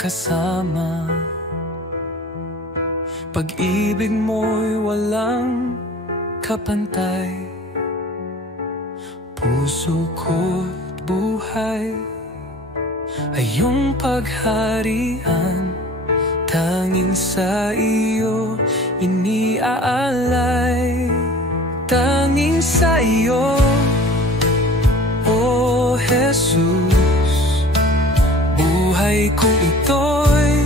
kasama. Pag-ibig mo'y walang kapantay. Puso ko't buhay ay iyong pagharian. Tanging sa iyo iniaalay. Tanging sa iyo, O Jesus, buhay ko ito'y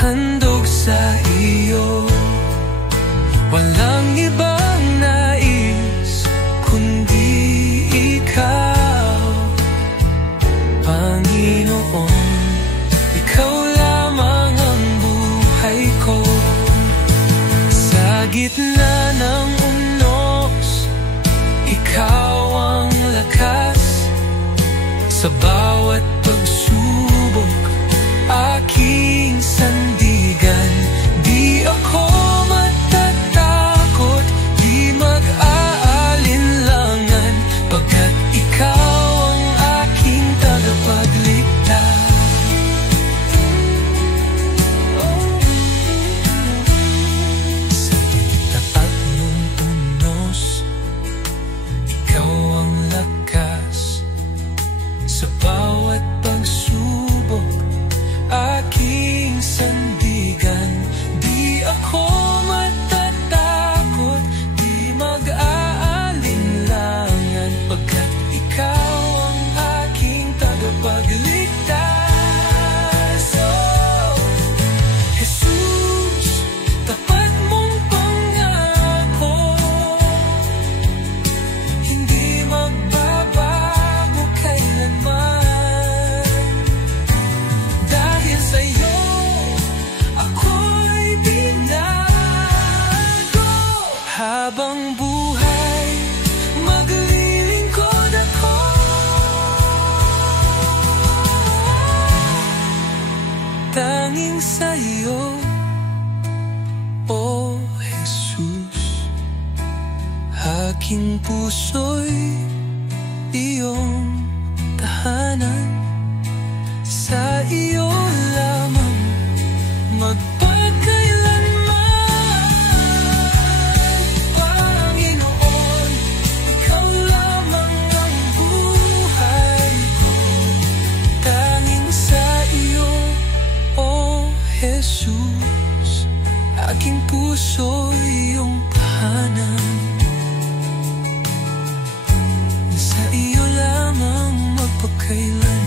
handog sa iyo. Walang ibang nais kundi ikaw, Panginoon. Ikaw lamang ang buhay ko. Sa gitna ng unos, ikaw ang lakas. Sa bawat pagsubok, aking sandigan. Di ako matatakot, di mag-aalinlangan, pagkat ikaw ang aking tagapagligtas. Sa tapat mong unos, ikaw ang lakas. Sa bawat pagsubok, aking sandigan. Di ako matatakot, di mag-aalinlangan, pagkat ikaw ang aking tagapagligtas. Oh, Jesus, tapat mong pangako, hindi magbabago kailanman. Dahil sa'yo ako'y binago. Habang buhay, maglilingkod ako. Tanging sa'yo, O Jesus, aking puso'y iyong tahanan. Sa iyo lamang magpagkailanman, Panginoon. Ikaw lamang ang buhay ko. Tanging sa iyo, O Jesus, aking puso iyong tahanan. Sa iyo lamang magpagkailanman.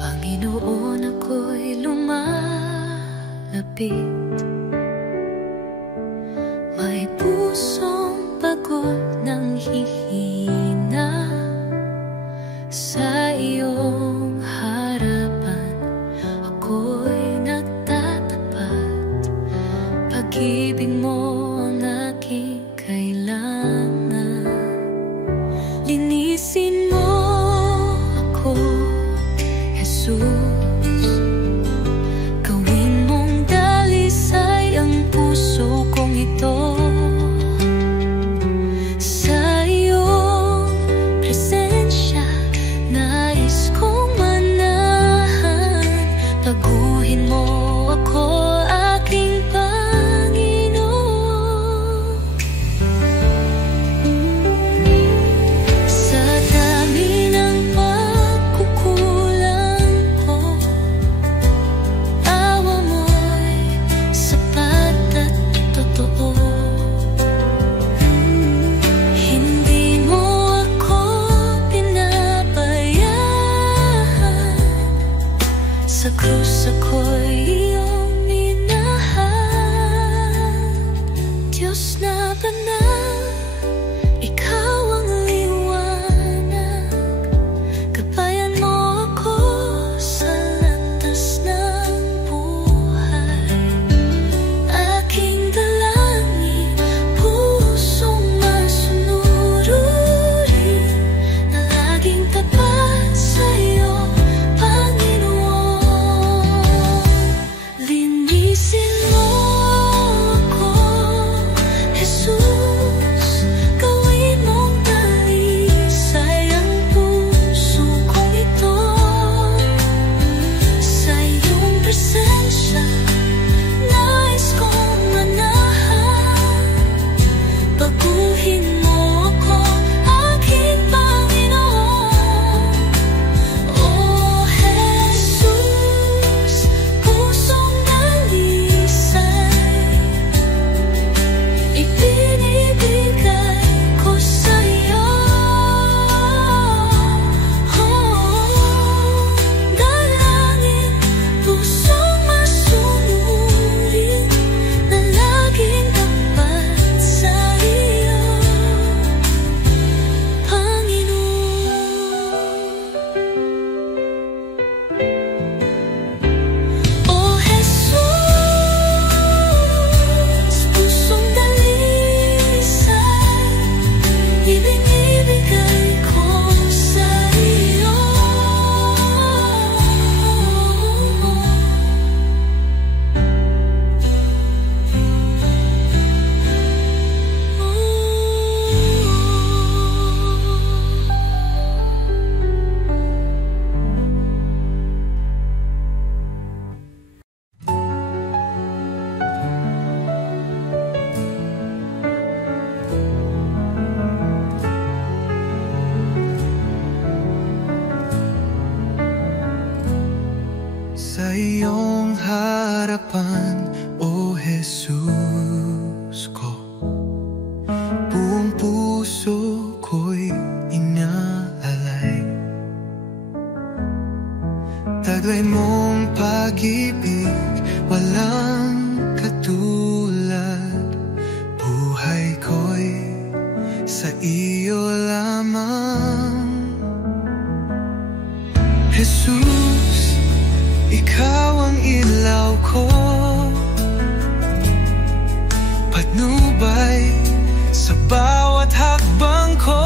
Panginoon, ako'y lumalapit. May pusong pagod ng hihina. Sa iyong harapan ako'y nagtatapat. Pag-ibig mo ang aking kailangan. Linisin mo ako, Jesus. Gawin mong dalisay ang puso kong ito. Sa iyong presensya, nais kong manahan. Baguhin mo ako, aking Panginoon. harapan, O Jesus ko. Buong puso ko'y inaalay, taglay mong pag-ibig walang katulad. Buhay ko'y sa iyo lamang. Jesus, ikaw ang ilaw ko, patnubay sa bawat hakbang ko.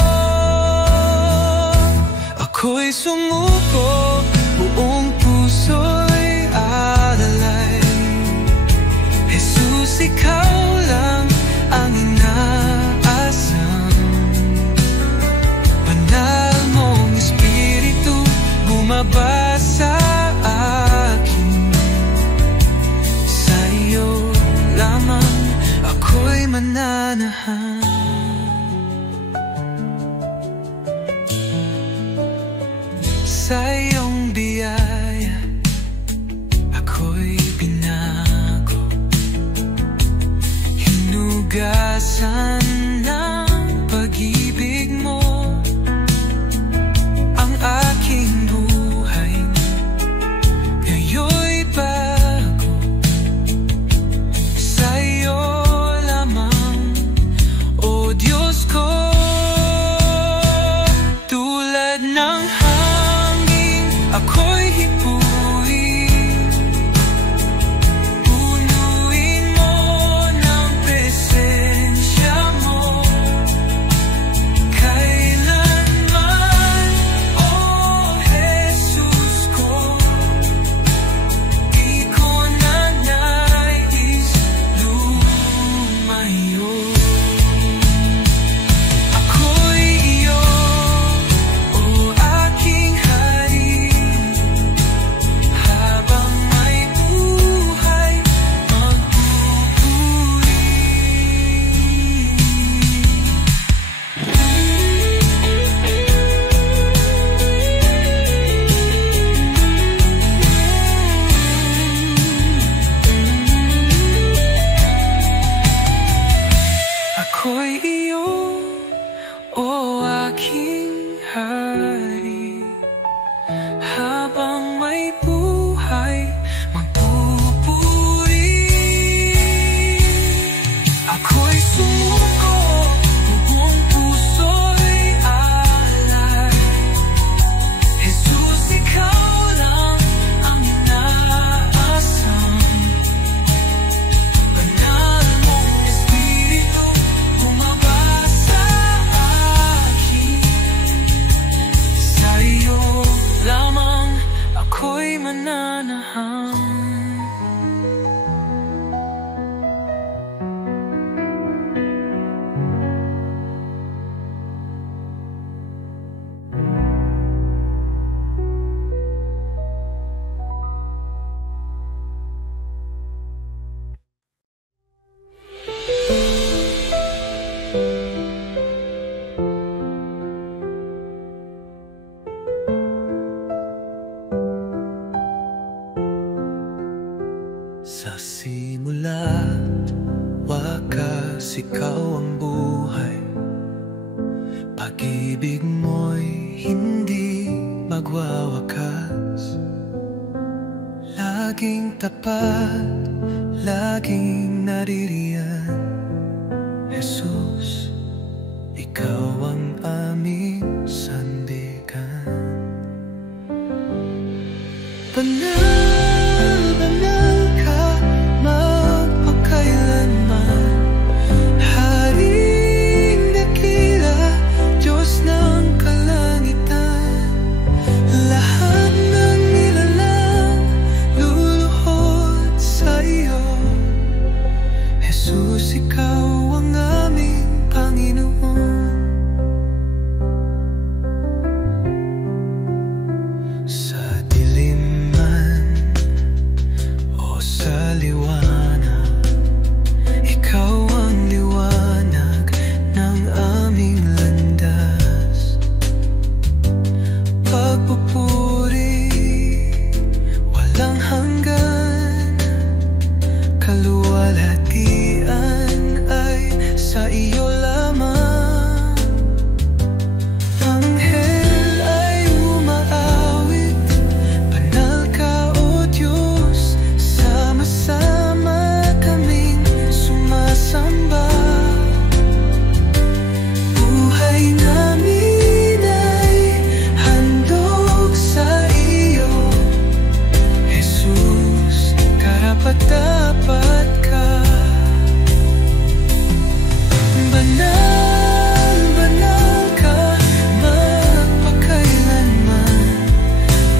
Ako'y sumuko, buong puso'y alalay. Jesus, ikaw lang ang inaasam. Banal mong Espiritu bumaba sa akin. Sa iyo lamang ako'y mananahan. Sa iyong biyaya ako'y binago, hinugasan ng pag-ibig mo ang aking buhay. Ngayon'y bago, sa iyo lamang, O Diyos ko. Tulad ng hangin ako'y hipuin, punuin mo ng presensya mo. Kailanman, O Jesus ko, di ko na nais lumayo. Ako'y iyo, O aking hari, habang may buhay magpupuri. Ako'y iyo, O aking hari, habang may buhay magpupuri. Ako'y sumuko, buong puso'y alay. Jesus, ikaw lang ang inaasam. Banal mong Espiritu bumaba sa akin. Sa iyo lamang ako'y mananahan. Sa simula, wakas ikaw ang buhay. Pag-ibig mo'y hindi magwawakas. Laging tapat, laging naririyan. Jesus, ikaw ang aming sandigan. Banal, banal ka magpakailanman. Haring dakila, Diyos ng kalangitan. Lahat ng nilalang luluhod sa iyo. Jesus, ikaw ang aming Panginoon. Sa dilim man o sa liwanag, ikaw ang liwanag ng aming landas. Pagpupuri walang hanggan kaluwalhatian ay sa iyo lamang. Anghel ay umaawit, banal ka o Diyos, sama-sama kaming sumasamba. Buhay namin ay handog sa iyo, Jesus, karapat-dapat ka. Banal, banal ka, magpakailanman.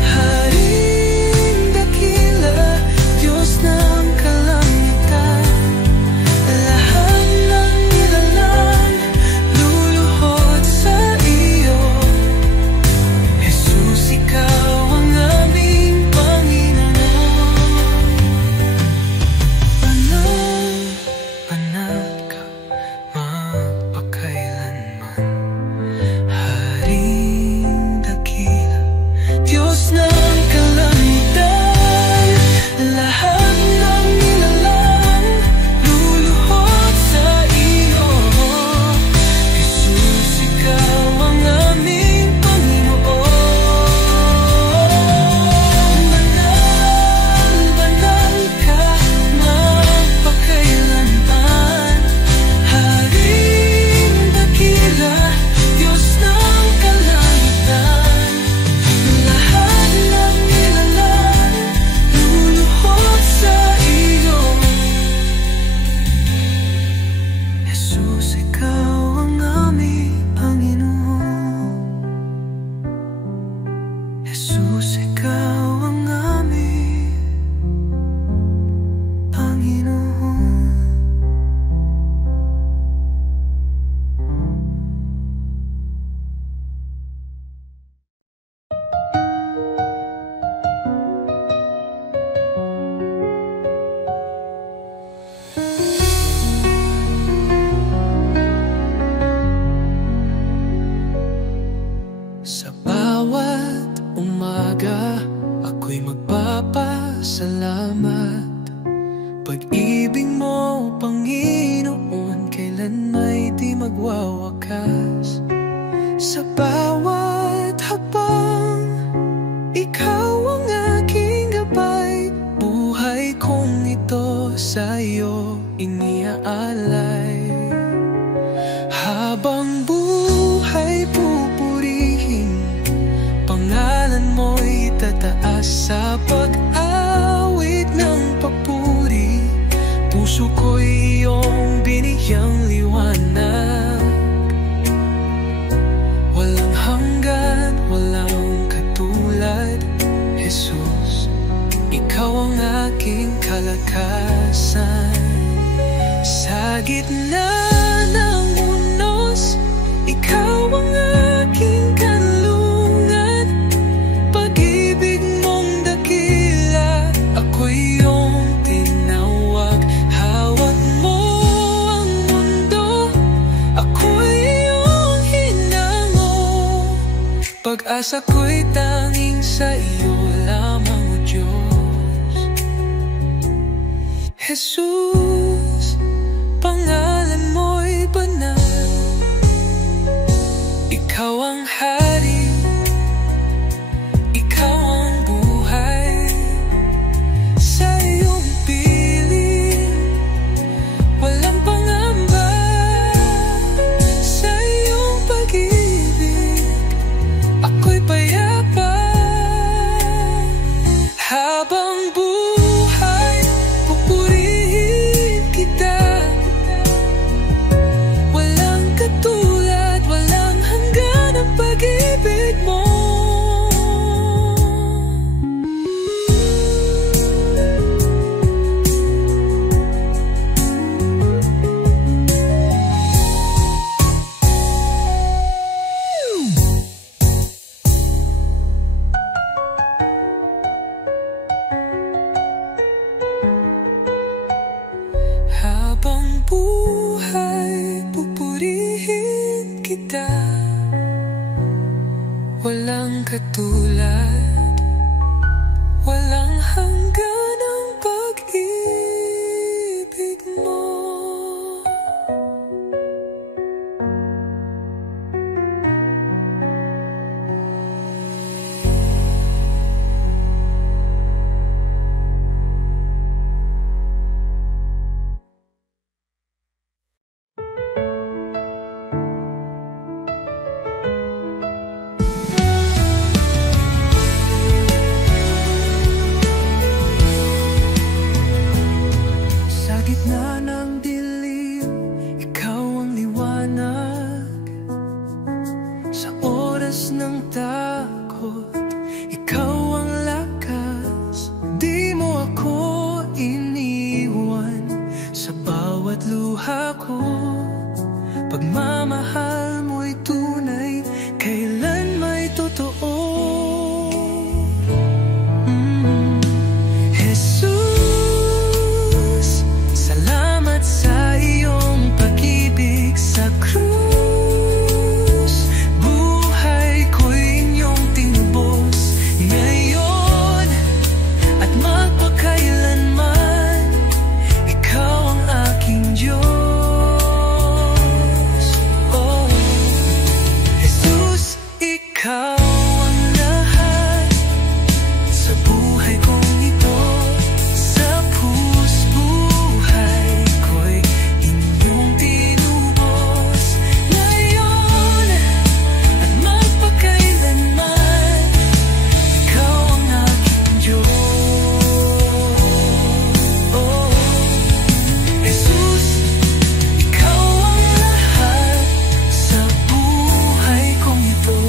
Haring dakila, Diyos ng kalangitan. Lahat ng nilalang luluhod sa iyo, Jesus, ikaw ang aming Panginoon. Banal, banal ka, magpakailanman. Haring dakila, Diyos ng kalangitan. Lahat ng nilalang luluhod sa iyo, Jesus, ikaw ang aming Panginoon. Banal, banal ka, magpakailanman. Haring dakila, Diyos ng kalangitan. Lahat ng nilalang luluhod sa iyo, Jesus, ikaw ang aming Panginoon. Jesus, ikaw ang aming Panginoon. Sa bawat umaga, ako'y magpapasalamat. Pag-ibig mo, Panginoon, kailan may di magwawakas. Sa bawat habang, ikaw ang aking gabay. Buhay kong ito sa iyo iniaalay. Habang buhay pupurihin, pangalan mo'y tataas. Sa pag-awit ng papuri, puso ko'y iyong binigyang liwanag. Walang hanggan, walang katulad, Jesus, ikaw ang aking kalakasan. Sa gitna ng unos, ikaw ang aking kanlungan. Pag-ibig mong dakila, ako'y iyong tinawag. Hawak mo ang mundo, ako'y iyong hinango. Pag-asa ko'y tanging sa iyo lamang, O Diyos. Jesus, pangalan mo'y banal. Ikaw ang hari, ikaw ang buhay. Sa iyong piling, walang pangamba. Sa iyong pag-ibig, ako'y payapa. Habang buhay, pupurihin kita. Walang katulad, walang hanggan ang pag-ibig mo. Habang buhay, pupurihin kita. Walang katulad, walang hanggan ang pag-ibig gitna ng dilim, ikaw ang liwanag. Sa oras ng takot, ikaw ang lakas. Di mo ako iniwan sa bawat luha ko. Pagmamahal mo'y tunay, kailan may totoo. Jesus, salamat sa iyong pag-ibig sa krus. Buhay ko'y inyong tinubos ngayon at magpakailanman. Ikaw ang aking Diyos. Ikaw ang lahat sa buhay kong ito. Sa buhay ko'y inyong tinubos ngayon at magpakailanman. Ikaw ang aking Diyos. Jesus, ikaw ang lahat sa buhay kong ito.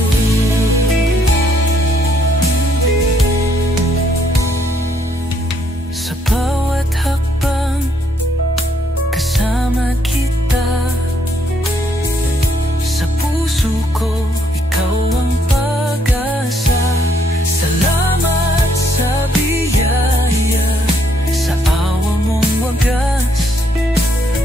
Sa bawat hakbang, kasama kita. Sa puso ko, ikaw ang pag-asa. Salamat sa biyaya, sa awa mong wagas.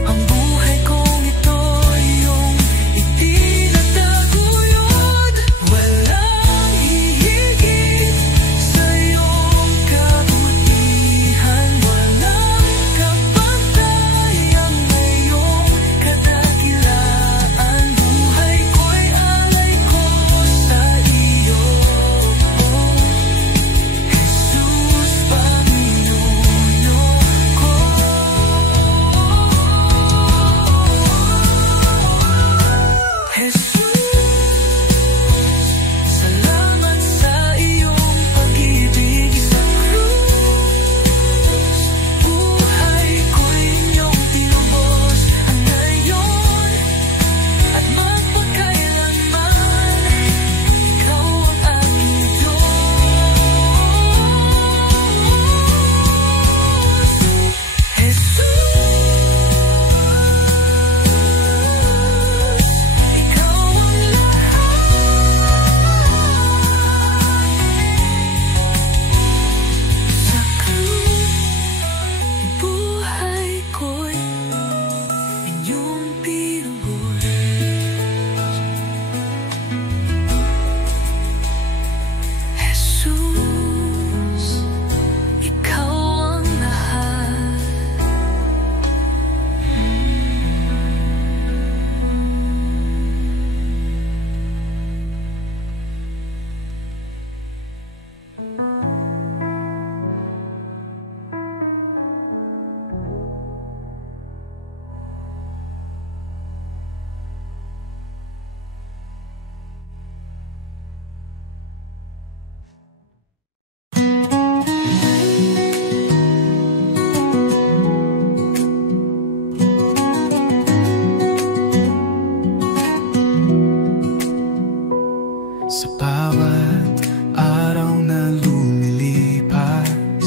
Ang buhay kong ito'y iyong itinataguyod. Walang hihigit sa iyong kabutihan. Walang kapantayang ngayong kadakilaan. Buhay ko'y alay ko sa iyo, Jesus, Panginoon ko. Jesus, salamat sa iyong pag-ibig sa krus. Buhay ko'y inyong tinubos ngayon at magpakailanman. Ikaw ang aking Diyos. Jesus, ikaw ang lahat sa krus. Buhay ko'y inyong tinubos. Jesus, ikaw ang lahat. Sa bawat araw na lumilipas,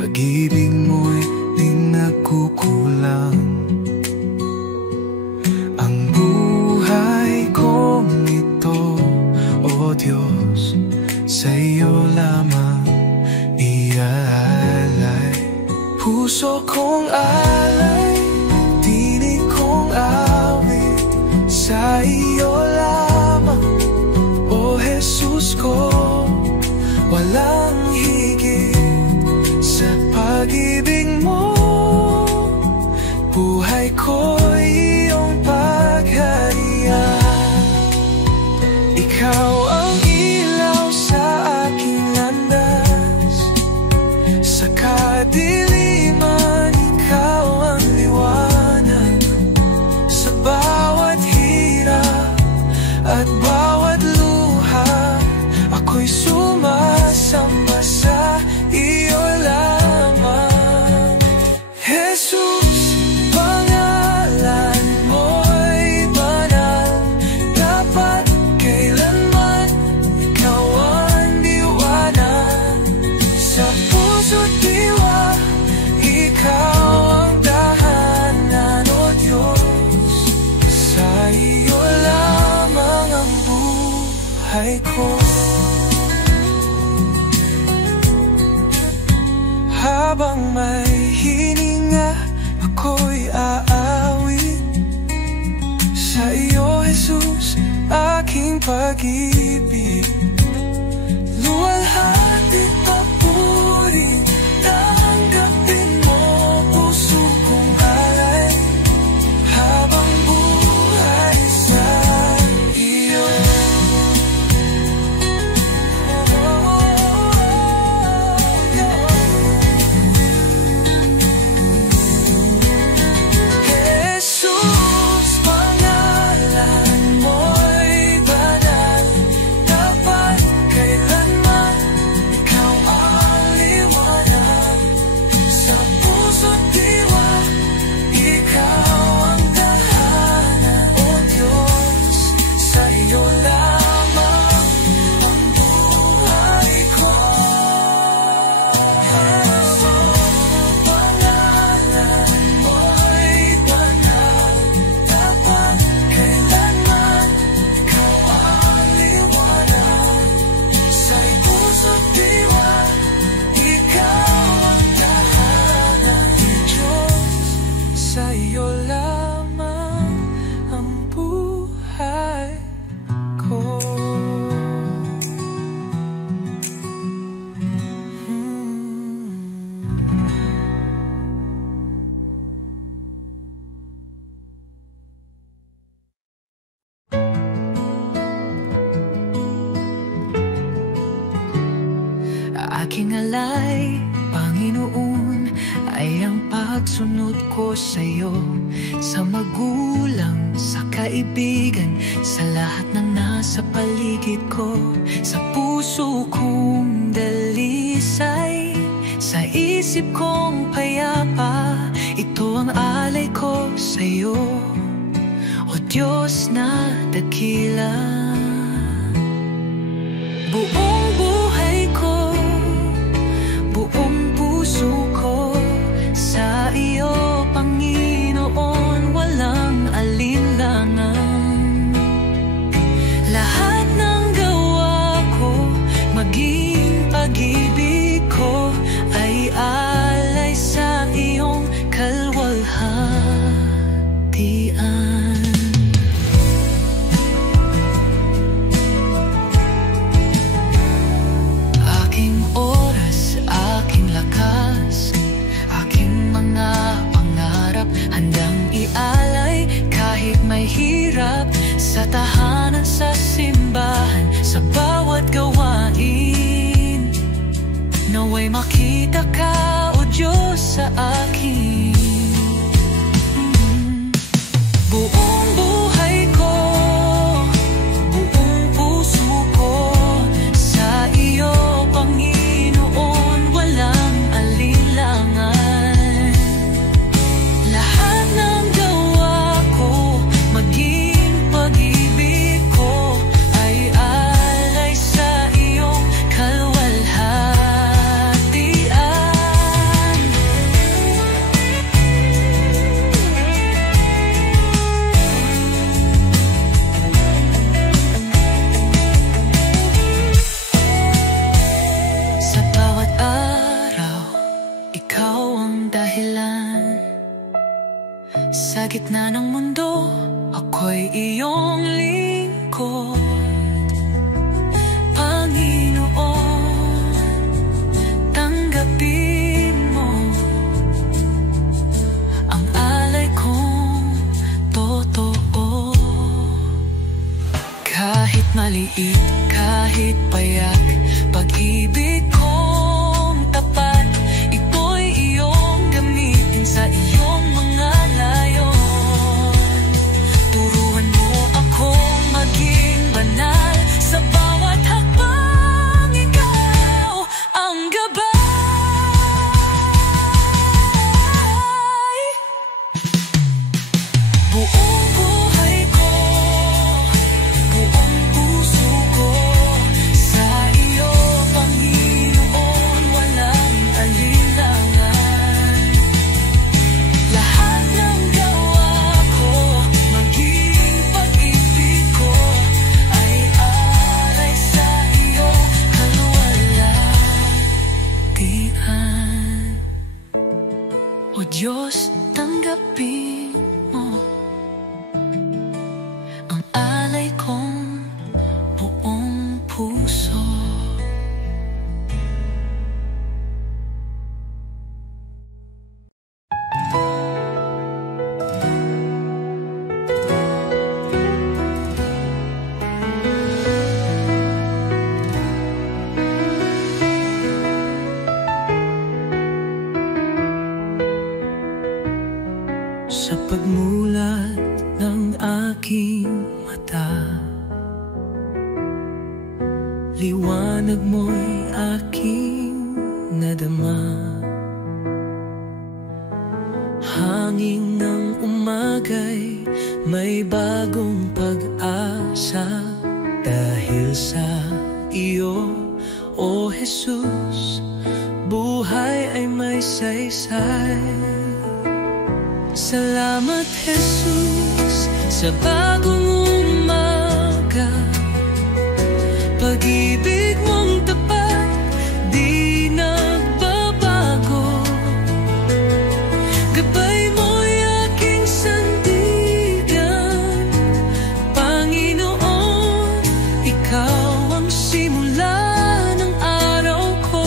pag-ibig mo'y di nagkukulang. Ang buhay kong ito, o Diyos, sa iyo lamang iaalay. Puso kong alay, tinig kong awit, sa iyo lamang, o Jesus ko. Walang higit sa pag-ibig mo. Buhay ko'y iyong pagharian. Ikaw ang ilaw sa aking landas. Sa kadiliman, ikaw ang liwanag. Sa bawat hirap at bawat luha, ako'y sumasamba sa iyo lamang. Jesus, may hininga, ako'y aawit sa iyo, Jesus, aking pag-ibig. Luwalhati papuri, tanggapin mo puso kong alay habang buhay sa iyo. Jesus, pangalan mo'y banal, dapat kailanman ikaw ang liwanag sa puso't diwa, ikaw ang tahanan. O Diyos, sa iyo lamang ang buhay ko. Jesus, pangalan mo'y banal, dapat kailanman ikaw ang liwanag sa puso't diwa, ikaw ang tahanan. Diyos, sa iyo lamang ang buhay ko. Aking alay, Panginoon, ay ang pagsunod ko sa'yo, sa magulang, sa kaibigan, sa lahat ng nasa paligid ko, sa puso kong dalisay, sa isip kong payapa, ito ang alay ko sa'yo, o Diyos na dakila. Buong buhay ko, buong puso ko, sa iyo, Panginoon, walang alinlangan. Lahat ng gawa ko, maging pag-ibig ko, ay alay sa iyong kalwalhatian. Aking oras, aking lakas, aking mga pangarap, handang ialay kahit may hirap, sa tahanan, sa simbahan, sa bawat gawain. Naway makita ka, O Diyos, sa akin. Buong buhay ko, buong puso ko, sa iyo, Panginoon, walang alinlangan. Lahat ng gawa ko, maging pag-ibig ko, ay alay sa iyong kalwalhatian. Sa bawat araw, ikaw ang dahilan. Sa gitna ng mundo, ako'y iyong lingkod. Panginoon, tanggapin mo ang alay kong totoo. Kahit maliit, kahit payak, pag-ibig kong tapat, ito'y iyong gamitin sa iyong mga layon. Turuan mo akong maging banal, sa bawat hakbang ikaw ang gabay. Buong buhay ko, buong puso ko, sa iyo, Panginoon, Diyos, tanggapin mo ang alay kong buong puso. Sa pagmulat ng aking mata, liwanag mo'y aking nadama. Hangin ng umaga'y may bagong pag-asa. Dahil sa iyo, O Jesus, buhay ay may saysay. Salamat, Jesus, sa bagong umaga. Pag-ibig mong tapat, di nagbabago. Gabay mo'y aking sandigan. Panginoon, ikaw ang simula ng araw ko.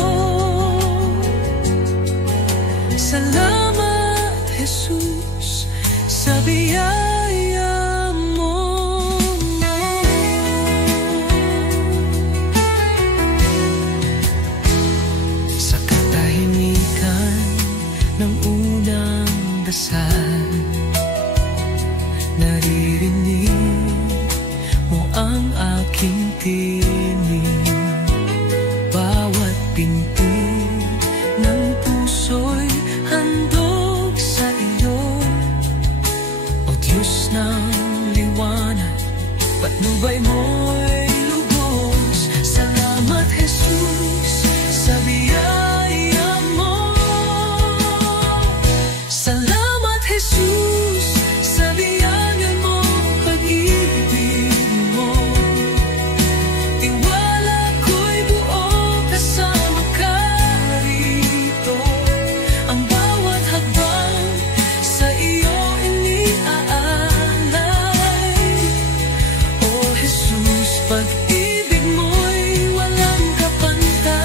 Salamat, Jesus, sa biyaya mo. Sa katahimikan ng unang dasal, naririnig mo ang aking tinig. Bawat pinti ng puso'y handog sa iyo. O Diyos ng liwanag, patnubay mo'y lubos. Salamat, Jesus, sa biyaya mo. Salamat, Jesus, sa biyaya mo, pag-ibig mo. Tiwala ko'y buo kasama ka rito. Ang bawat hakbang sa iyo iniaalay. O Jesus, pag-ibig mo'y walang kapantay.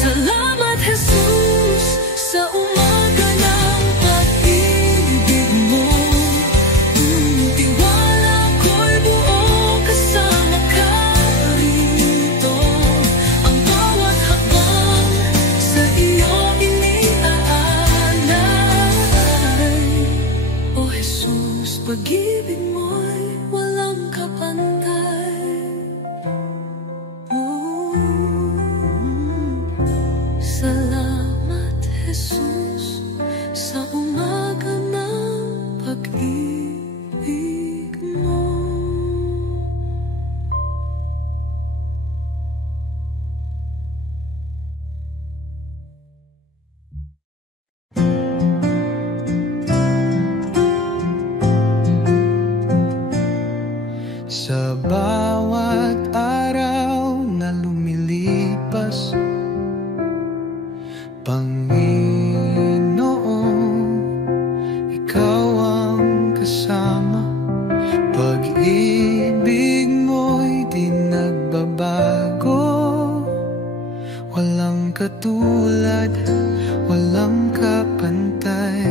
Salamat, Jesus, sa umaga ng pag-ibig mo. Tiwala ko'y buo kasama ka rito. Ang bawat hakbang sa iyo iniaalay. O Jesus, pag-ibig mo'y walang kapantay. Salamat, Jesus, sa umaga ng pag-ibig mo. Sa bawat araw na lumilipas, Panginoon, ikaw ang kasama. Pag-ibig mo'y di nagbabago. Walang katulad, walang kapantay.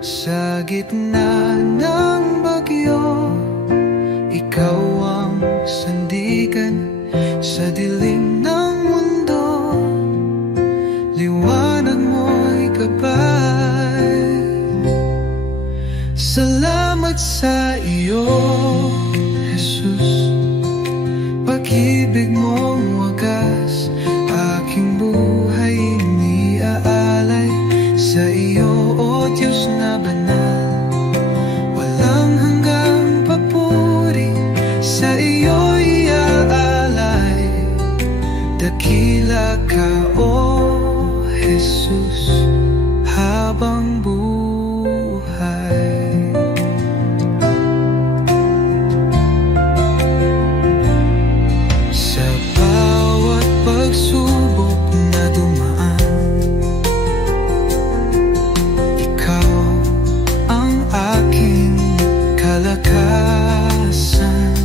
Sa gitna ng bagyo, ikaw ang sandigan. Sa dilim ng mundo, liwanag mo'y gabay. Salamat sa iyo, Jesus, pag-ibig mong wagas. Aking buhay iniaalay sa iyo, O Diyos na banal. Walang hanggang papuri sa iyo'y iaalay. dakila ka, O Jesus, habang buhay. Sa bawat pagsubok na dumaan, ikaw ang aking kalakasan.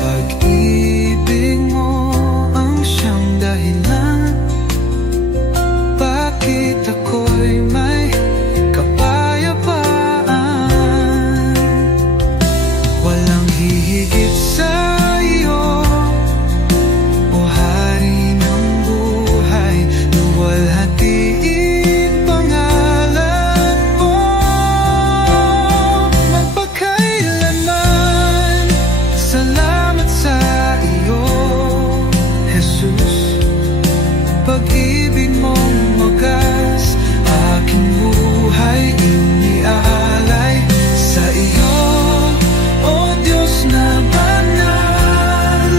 Pag-ibig mo ang siyang dahilan bakit ako'y may kapayapaan. Walang hihigit sa iyo, O Hari ng buhay. Luwalhatiin pangalan mo magpakailanman. Salamat sa iyo, Jesus. Pag-ibig mong wagas, aking buhay iniaalay sa iyo, O Diyos na banal.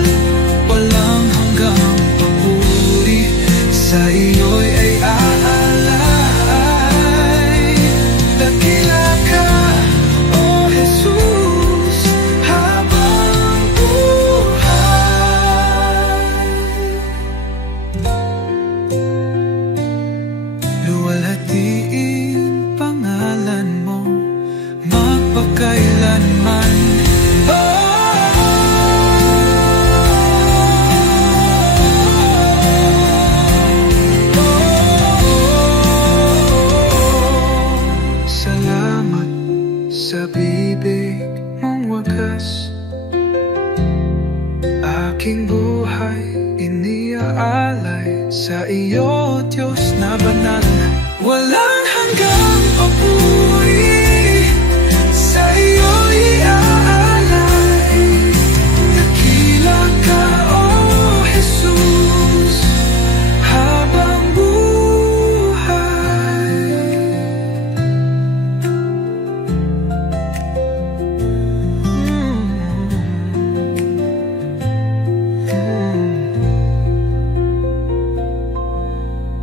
Walang hanggang papuri, sa iyo'y ay aalay. Dakila ka, O Jesus, habang buhay. Luwalhatiin pangalan mo magpakailanman. Salamat sa bibig mong wagas, aking buhay iniaalay sa iyo, Diyos na banal. Walang hanggang papuri, sa iyo iaalay. Dakila ka, O Jesus, habang buhay.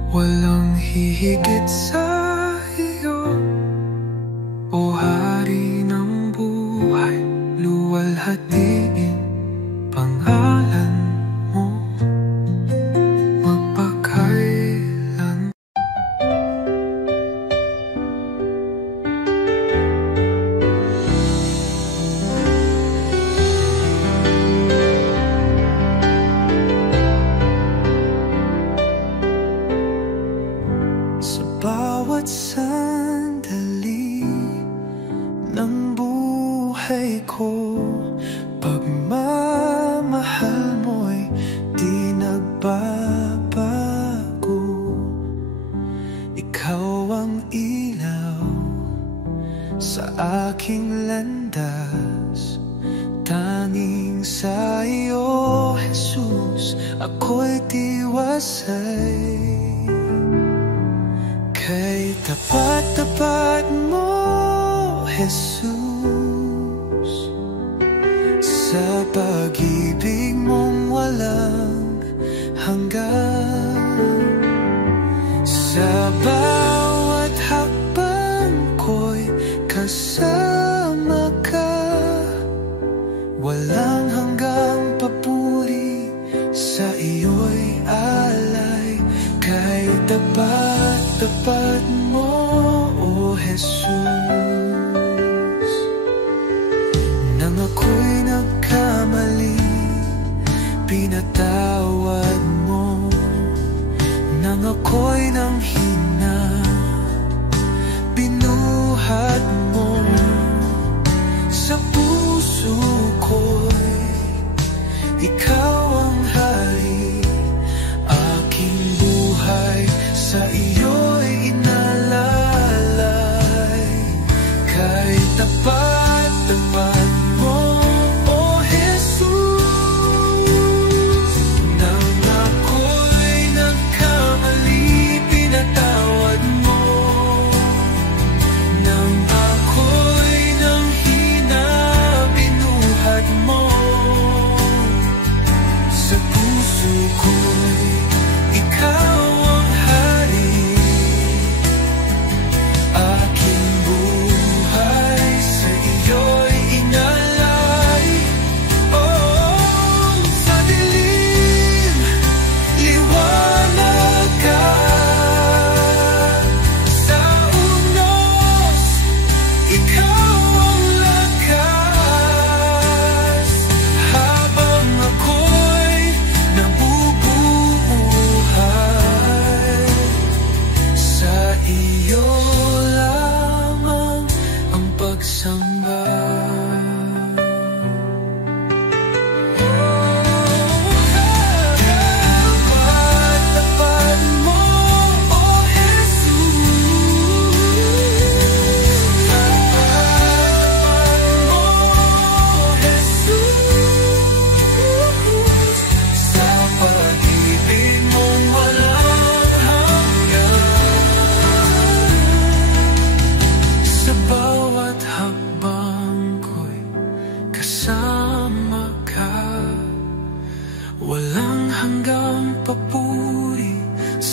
Walang hihigit sa iyo, O Hari ng buhay. Luwalhatiin pangalan mo magpakailan. Sa bawat sandali ng buhay ko, pagmamahal mo'y di nagbabago. Ikaw ang ilaw sa aking landas, tanging sa iyo, Jesus, ako'y tiwasay. Kay tapat-tapat mo, Jesus, sa pag-ibig mong walang hanggan. Sa bawat hakbang ko'y kasama ka, walang hanggang papuri, sa iyo'y alay. Kay tapat-tapat mo, O Jesus. Nang ako'y nagkamali, pinatawad mo. Nang ako'y nanghina, binuhat mo. Sa puso ko'y ikaw ang hari, aking buhay sa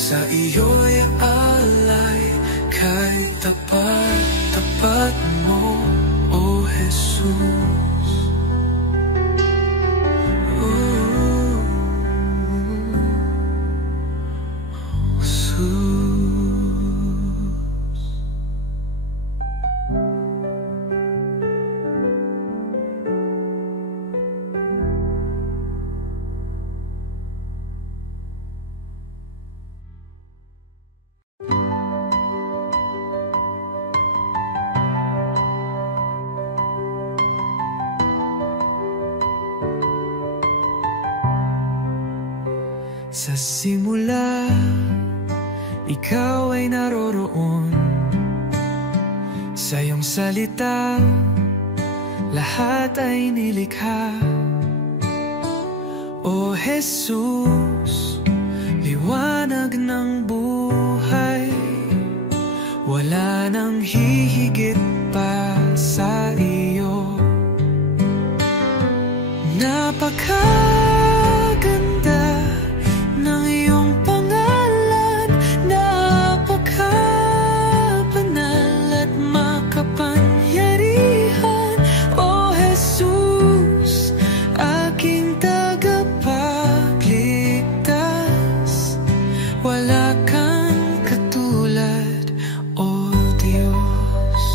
sa iyo'y alay, kay tapat-tapat mo, O Jesus. Sa simula, ikaw ay naroroon. Sa iyong salita, lahat ay nilikha. O Jesus, liwanag ng buhay, wala nang hihigit pa sa iyo. Napakaganda ng iyong pangalan, napakabanal at makapangyarihan. O Jesus, aking tagapagligtas, wala kang katulad, O Diyos.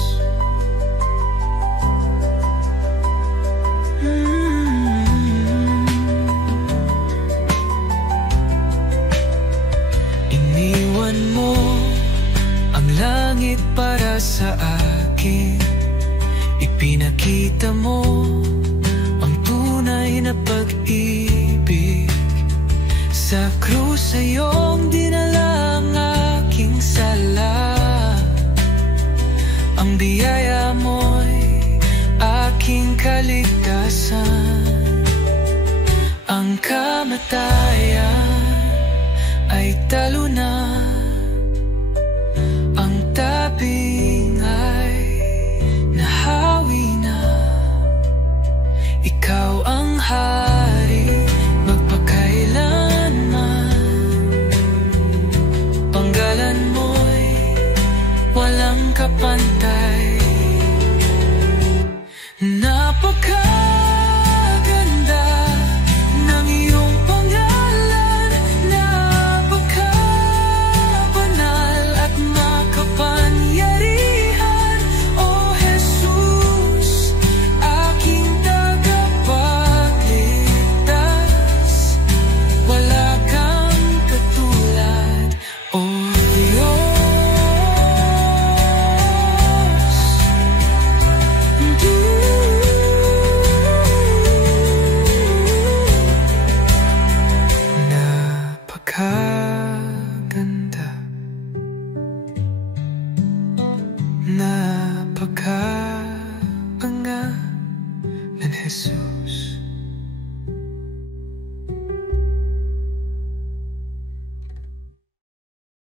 Iniwan mo ang langit para sa akin, ipinakita mo ang tunay na pag-ibig. Sa krus ay iyong dinala ang aking sala, ang biyaya mo'y aking kaligtasan. Ang kamatayan ay talo na, ang taping ay nahawi na. Ikaw ang hari magpakailanman, panggalan mo'y walang kapantay.